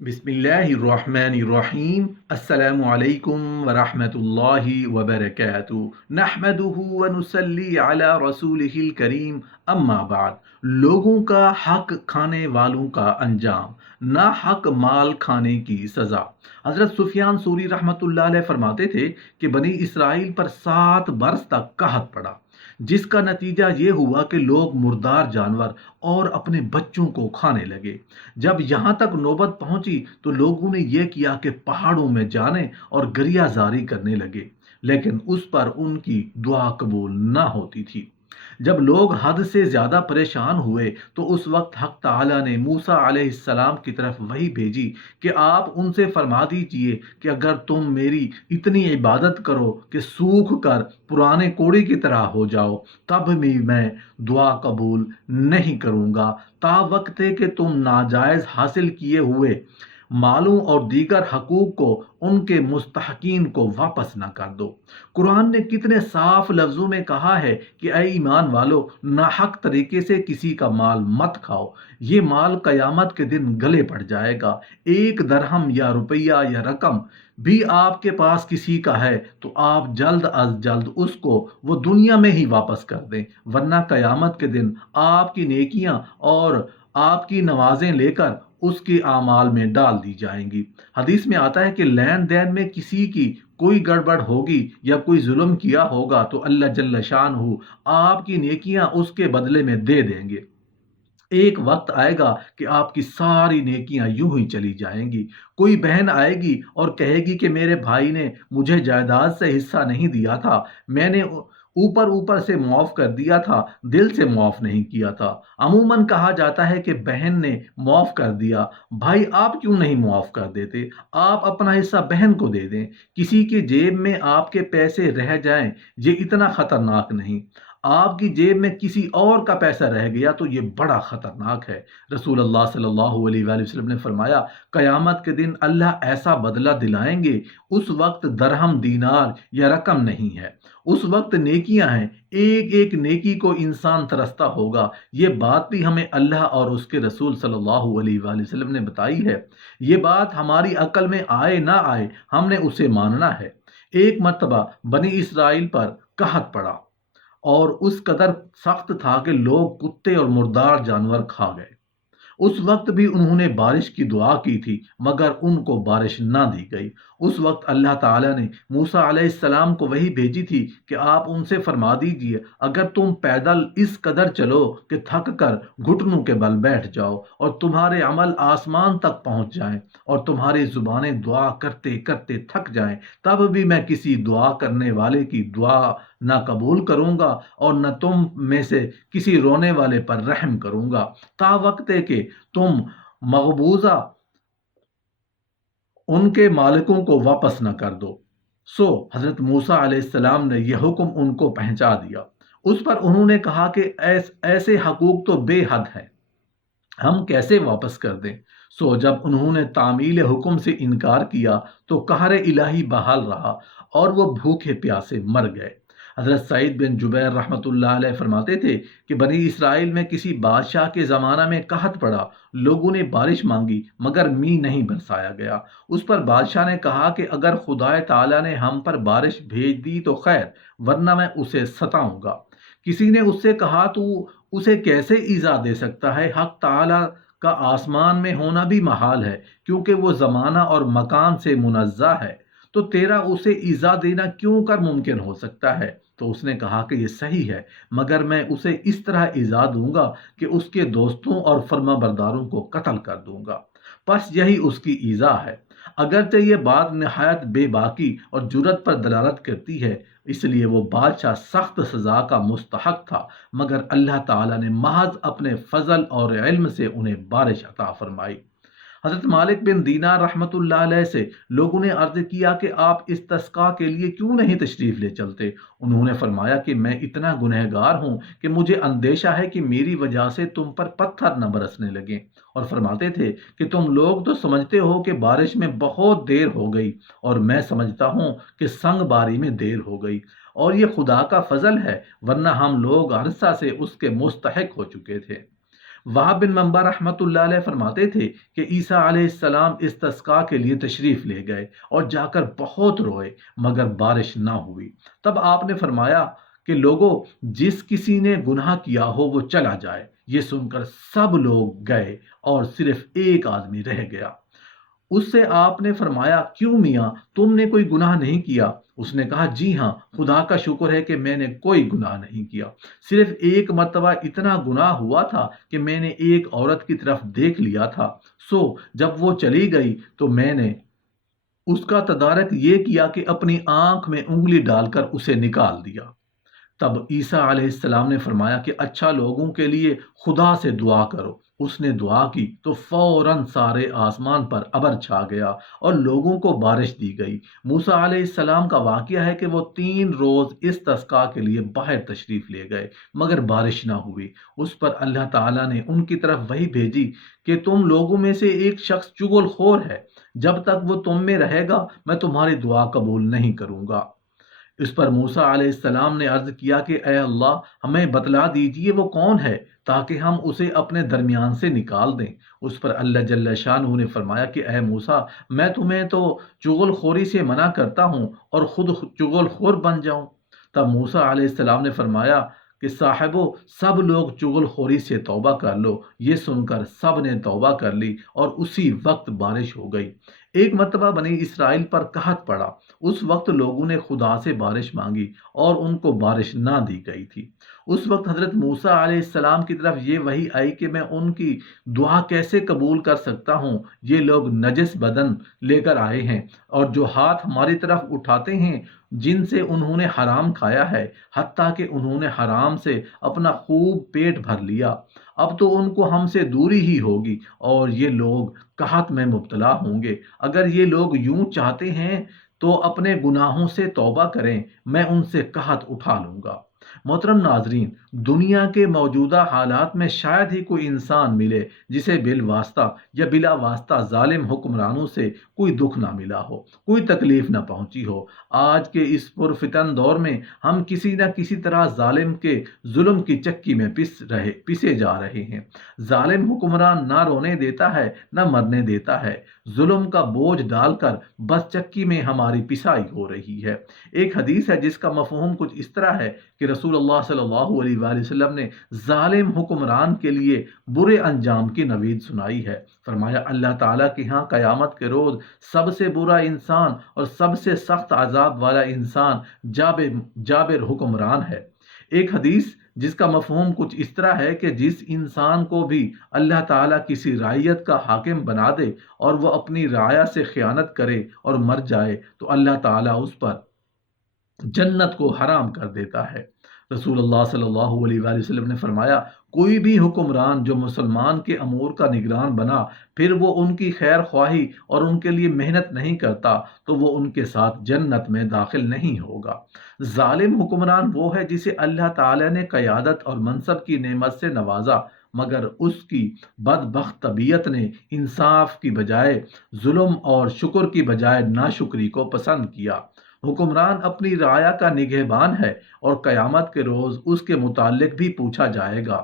बिस्मिल्लाहिर्रहमानिर्रहीम। अस्सलामु अलैकुम वरहमतुल्लाहि वबरकातुहू। नहमदुहु व नुसल्ली अला रसूलिहिल करीम। अम्मा बाद। लोगों का हक खाने वालों का अंजाम, ना हक माल खाने की सज़ा। हज़रत सुफियान सूरी रहमतुल्लाह अलैह फरमाते थे कि बनी इसराइल पर 7 बरस तक कहत पड़ा, जिसका नतीजा ये हुआ कि लोग मुर्दार जानवर और अपने बच्चों को खाने लगे। जब यहाँ तक नौबत पहुंची तो लोगों ने यह किया कि पहाड़ों में जाने और गरियाजारी करने लगे, लेकिन उस पर उनकी दुआ कबूल न होती थी। जब लोग हद से ज्यादा परेशान हुए तो उस वक्त हक ताला ने मूसा अलैहिस्सलाम की तरफ वही भेजी कि आप उनसे फरमा दीजिए कि अगर तुम मेरी इतनी इबादत करो कि सूख कर पुराने कोड़े की तरह हो जाओ, तब भी मैं दुआ कबूल नहीं करूंगा, ता वक्त है कि तुम नाजायज हासिल किए हुए मालों और दीगर हकूक को उनके मुस्तहकीन को वापस ना कर दो। कुरान ने कितने साफ लफ्जों में कहा है कि ऐ ईमान वालो, नाहक तरीके से किसी का माल मत खाओ, ये माल कयामत के दिन गले पड़ जाएगा। एक दरहम या रुपया या रकम भी आपके पास किसी का है तो आप जल्द अज जल्द उसको वो दुनिया में ही वापस कर दें, वरना कयामत के दिन आपकी नेकियां और आपकी नमाजें लेकर उसके आमाल में डाल दी जाएंगी। हदीस में आता है कि लेन देन में किसी की कोई गड़बड़ होगी या कोई जुल्म किया होगा तो अल्लाह जल्ल शानहू आपकी नेकियां उसके बदले में दे देंगे। एक वक्त आएगा कि आपकी सारी नेकियां यूं ही चली जाएंगी। कोई बहन आएगी और कहेगी कि मेरे भाई ने मुझे जायदाद से हिस्सा नहीं दिया था, मैंने ऊपर ऊपर से मुआफ कर दिया था, दिल से मुआफ नहीं किया था। अमूमन कहा जाता है कि बहन ने मुआफ कर दिया, भाई आप क्यों नहीं मुआफ कर देते, आप अपना हिस्सा बहन को दे दें। किसी की जेब में आपके पैसे रह जाएं, ये इतना खतरनाक नहीं। आपकी जेब में किसी और का पैसा रह गया तो ये बड़ा खतरनाक है। रसूल अल्लाह सल्लल्लाहु अलैहि वसल्लम ने फरमाया, कयामत के दिन अल्लाह ऐसा बदला दिलाएंगे, उस वक्त दरहम दीनार या रकम नहीं है, उस वक्त नेकियां हैं, एक एक नेकी को इंसान तरसता होगा। ये बात भी हमें अल्लाह और उसके रसूल सल्लल्लाहु अलैहि वसल्लम ने बताई है। ये बात हमारी अकल में आए ना आए, हमने उसे मानना है। एक मर्तबा बनी इसराइल पर कहत पड़ा और उस कदर सख्त था कि लोग कुत्ते और मुर्दार जानवर खा गए। उस वक्त भी उन्होंने बारिश की दुआ की थी, मगर उनको बारिश ना दी गई। उस वक्त अल्लाह ताला ने मूसा अलैहिस्सलाम को वही भेजी थी कि आप उनसे फरमा दीजिए, अगर तुम पैदल इस कदर चलो कि थक कर घुटनों के बल बैठ जाओ और तुम्हारे अमल आसमान तक पहुंच जाएं और तुम्हारी जुबानें दुआ करते करते थक जाएं, तब भी मैं किसी दुआ करने वाले की दुआ ना कबूल करूंगा और न तुम में से किसी रोने वाले पर रहम करूंगा, ता वक्त है कि तुम मकबूजा उनके मालिकों को वापस न कर दो। सो हजरत मूसा अलैहिस्सलाम ने यह हुक्म उनको पहुंचा दिया। उस पर उन्होंने कहा कि ऐसे हकूक तो बेहद हैं, हम कैसे वापस कर दें। सो जब उन्होंने तामील हुक्म से इनकार किया तो कहर इलाही बहाल रहा और वो भूखे प्यासे मर गए। हजरत सईद बिन जुबैर रहमतुल्लाह अलैह फरमाते थे कि बनी इसराइल में किसी बादशाह के ज़माना में कहत पड़ा, लोगों ने बारिश मांगी मगर मी नहीं बरसाया गया। उस पर बादशाह ने कहा कि अगर खुदाए ताला ने हम पर बारिश भेज दी तो खैर, वरना मैं उसे सताऊंगा। किसी ने उससे कहा, तू उसे कैसे ईजा दे सकता है, हक ताला का आसमान में होना भी महाल है क्योंकि वो ज़माना और मकान से मुनज़्ज़ा है, तो तेरा उसे ईजा देना क्यों कर मुमकिन हो सकता है। तो उसने कहा कि ये सही है, मगर मैं उसे इस तरह ईजा दूंगा कि उसके दोस्तों और फर्माबरदारों को कत्ल कर दूंगा। बस यही उसकी ईजा है। अगरचे ये बात नहायत बेबाकी और जुरत पर दलालत करती है, इसलिए वो बादशाह सख्त सजा का मुस्तहक था, मगर अल्लाह ताला ने महज अपने फजल और इल्म से उन्हें बारिश अता फरमाई। हजरत मालिक बिन दीनार रहमतुल्लाह अलैह से लोगों ने अर्ज किया कि आप इस तस्का के लिए क्यों नहीं तशरीफ ले चलते। उन्होंने फरमाया कि मैं इतना गुनहगार हूँ कि मुझे अंदेशा है कि मेरी वजह से तुम पर पत्थर न बरसने लगे। और फरमाते थे कि तुम लोग तो समझते हो कि बारिश में बहुत देर हो गई, और मैं समझता हूँ कि संग बारी में देर हो गई, और ये खुदा का फजल है, वरना हम लोग अरसा से उसके मुस्तहक हो चुके थे। وہب بن منبع رحمۃ اللہ علیہ فرماتے تھے کہ عیسیٰ علیہ السلام استسقاء کے لیے تشریف لے گئے اور جا کر بہت روئے مگر بارش نہ ہوئی۔ تب آپ نے فرمایا کہ لوگوں، جس کسی نے گناہ کیا ہو وہ چلا جائے۔ یہ سن کر سب لوگ گئے اور صرف ایک آدمی رہ گیا۔ اس سے آپ نے فرمایا، کیوں میاں، تم نے کوئی گناہ نہیں کیا؟ اس نے کہا، جی ہاں، خدا کا شکر ہے کہ میں نے کوئی گناہ نہیں کیا، صرف ایک مرتبہ اتنا گناہ ہوا تھا کہ میں نے ایک عورت کی طرف دیکھ لیا تھا، سو جب وہ چلی گئی تو میں نے اس کا تدارک یہ کیا کہ اپنی آنکھ میں انگلی ڈال کر اسے نکال دیا۔ تب عیسیٰ علیہ السلام نے فرمایا کہ اچھا، لوگوں کے لیے خدا سے دعا کرو۔ اس نے دعا کی تو فوراً سارے آسمان پر ابر چھا گیا اور لوگوں کو بارش دی گئی۔ موسیٰ علیہ السلام کا واقعہ ہے کہ وہ 3 روز استسقاء کے لیے باہر تشریف لے گئے مگر بارش نہ ہوئی۔ اس پر اللہ تعالیٰ نے ان کی طرف وحی بھیجی کہ تم لوگوں میں سے ایک شخص چغل خور ہے، جب تک وہ تم میں رہے گا میں تمہاری دعا قبول نہیں کروں گا۔ اس پر موسیٰ علیہ السلام نے عرض کیا کہ اے اللہ، ہمیں بتلا دیجئے وہ کون ہے تاکہ ہم اسے اپنے درمیان سے نکال دیں۔ اس پر اللہ جل شانہ نے فرمایا کہ اے موسیٰ، میں تمہیں تو چغل خوری سے منع کرتا ہوں اور خود چغل خور بن جاؤں۔ تب موسیٰ علیہ السلام نے فرمایا کہ صاحبو، سب لوگ چغل خوری سے توبہ کر لو۔ یہ سن کر سب نے توبہ کر لی اور اسی وقت بارش ہو گئی۔ ایک مرتبہ بنی اسرائیل پر قحط پڑا، اس وقت لوگوں نے خدا سے بارش مانگی اور ان کو بارش نہ دی گئی تھی۔ اس وقت حضرت موسیٰ علیہ السلام کی طرف یہ وحی آئی کہ میں ان کی دعا کیسے قبول کر سکتا ہوں؟ یہ لوگ نجس بدن لے کر آئے ہیں اور جو ہاتھ ہماری طرف اٹھاتے ہیں جن سے انہوں نے حرام کھایا ہے، حتیٰ کہ انہوں نے حرام سے اپنا خوب پیٹ بھر لیا، اب تو ان کو ہم سے دوری ہی ہوگی اور یہ لوگ قحط میں مبتلا ہوں گے۔ اگر یہ لوگ یوں چاہتے ہیں تو اپنے گناہوں سے توبہ کریں، میں ان سے قحط اٹھا لوں گا۔ محترم ناظرین، دنیا کے موجودہ حالات میں شاید ہی کوئی انسان ملے جسے بالواسطہ یا بلا واسطہ ظالم حکمرانوں سے کوئی دکھ نہ ملا ہو، کوئی تکلیف نہ پہنچی ہو۔ آج کے اس پرفتن دور میں ہم کسی نہ کسی طرح ظالم کے ظلم کی چکی میں پسے جا رہے ہیں۔ ظالم حکمران نہ رونے دیتا ہے نہ مرنے دیتا ہے، ظلم کا بوجھ ڈال کر بس چکی میں ہماری پسائی ہو رہی ہے۔ ایک حدیث ہے جس کا مفہوم کچھ اس طرح ہے کہ رسول اللہ صلی اللہ علیہ وآلہ وسلم نے ظالم حکمران کے لیے برے انجام کی نوید سنائی ہے۔ فرمایا، اللہ تعالیٰ کے ہاں قیامت کے روز سب سے برا انسان اور سب سے سخت عذاب والا انسان جابر حکمران ہے۔ ایک حدیث جس کا مفہوم کچھ اس طرح ہے کہ جس انسان کو بھی اللہ تعالیٰ کسی رعیت کا حاکم بنا دے اور وہ اپنی رعایا سے خیانت کرے اور مر جائے تو اللہ تعالیٰ اس پر جنت کو حرام کر دیتا ہے۔ رسول اللہ صلی اللہ علیہ وآلہ وسلم نے فرمایا، کوئی بھی حکمران جو مسلمان کے امور کا نگران بنا پھر وہ ان کی خیر خواہی اور ان کے لیے محنت نہیں کرتا تو وہ ان کے ساتھ جنت میں داخل نہیں ہوگا۔ ظالم حکمران وہ ہے جسے اللہ تعالی نے قیادت اور منصب کی نعمت سے نوازا مگر اس کی بدبخت طبیعت نے انصاف کی بجائے ظلم اور شکر کی بجائے ناشکری کو پسند کیا۔ حکمران اپنی رعایا کا نگہبان ہے اور قیامت کے روز اس کے متعلق بھی پوچھا جائے گا۔